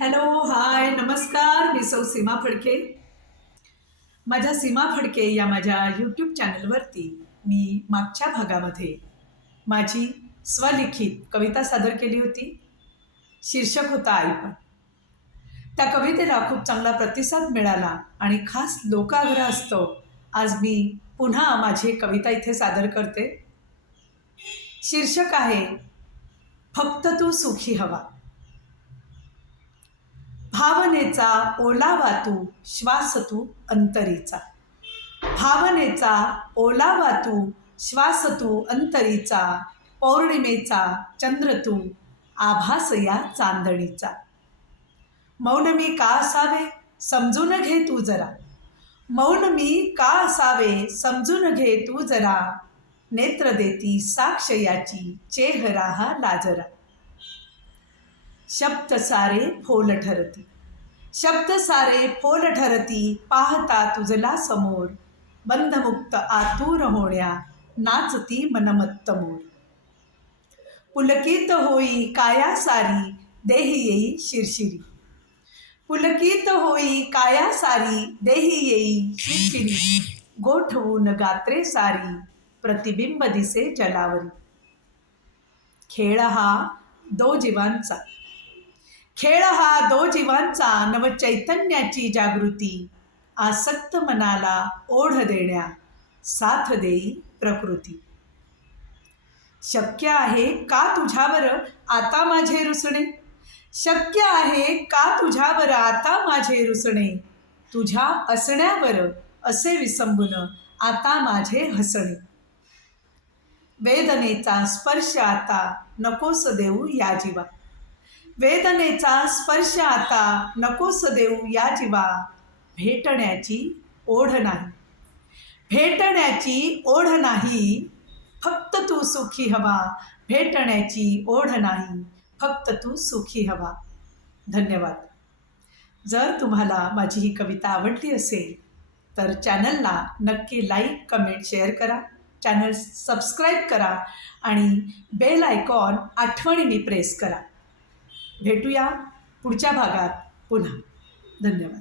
Hello hi नमस्कार. मी सौ सीमा फडके. माझ्या सीमा फडके या माझ्या यूट्यूब चॅनलवरती मी मागच्या भागामध्ये माझी स्वलिखित कविता सादर केली होती. शीर्षक होता आईपण त्या कवितेला खूप चांगला प्रतिसाद मिळाला आणि खास लोकाग्रह असतो. आज मी पुन्हा माझी कविता इथे सादर करते. शीर्षक आहे फक्त तू सुखी हवा. भावनेचा ओलावा तू श्वास तू अंतरीचा. भावनेचा ओलावा तू श्वास तू अंतरीचा. पौर्णिमेचा चंद्र तू आभास या चांदणीचा. मौन मी का असावे समजून घे तू जरा. मौन मी का असावे समजून घे तू जरा. नेत्र देती साक्ष याची चेहरा हा लाजरा. शब्द सारे फोल ठरती. शब्द सारे फोल ठरती पाहता तुझला समोर. बंधमुक्त आतूर होण्या नाचती मनमत्त मोर. पुलकित होई काया सारी देही येई शिरशिरी. पुलकित होई काया सारी देही येई शिरशिरी. गोठवून गात्रे सारी प्रतिबिंब दिसे जलावरी. खेळ हा दो जीवांचा खेळ हा दो जीवांचा नवचैतन्याची जागृती. आसक्त मनाला ओढ देण्या साथ देई प्रकृती. शक्य आहे का तुझ्यावर आता माझे रुसणे? शक्य आहे का तुझ्यावर आता माझे रुसणे? तुझ्या असण्यावर असे विसंबून आता माझे हसणे. वेदनेचा स्पर्श आता नकोस देऊ या जीवा. वेदनेचा स्पर्श आता नकोस देऊ या जीवा. भेटण्याची ओढ नाही. भेटण्याची ओढ नाही. फक्त तू सुखी हवा. भेटण्याची ओढ नाही. फक्त तू सुखी हवा. धन्यवाद. जर तुम्हाला माझी ही कविता आवडली असेल तर चॅनलला नक्की लाईक कमेंट शेअर करा. चॅनल सबस्क्राईब करा आणि बेल आयकॉन आठवणीने प्रेस करा. भेटूया पुढच्या भागात पुन्हा. धन्यवाद.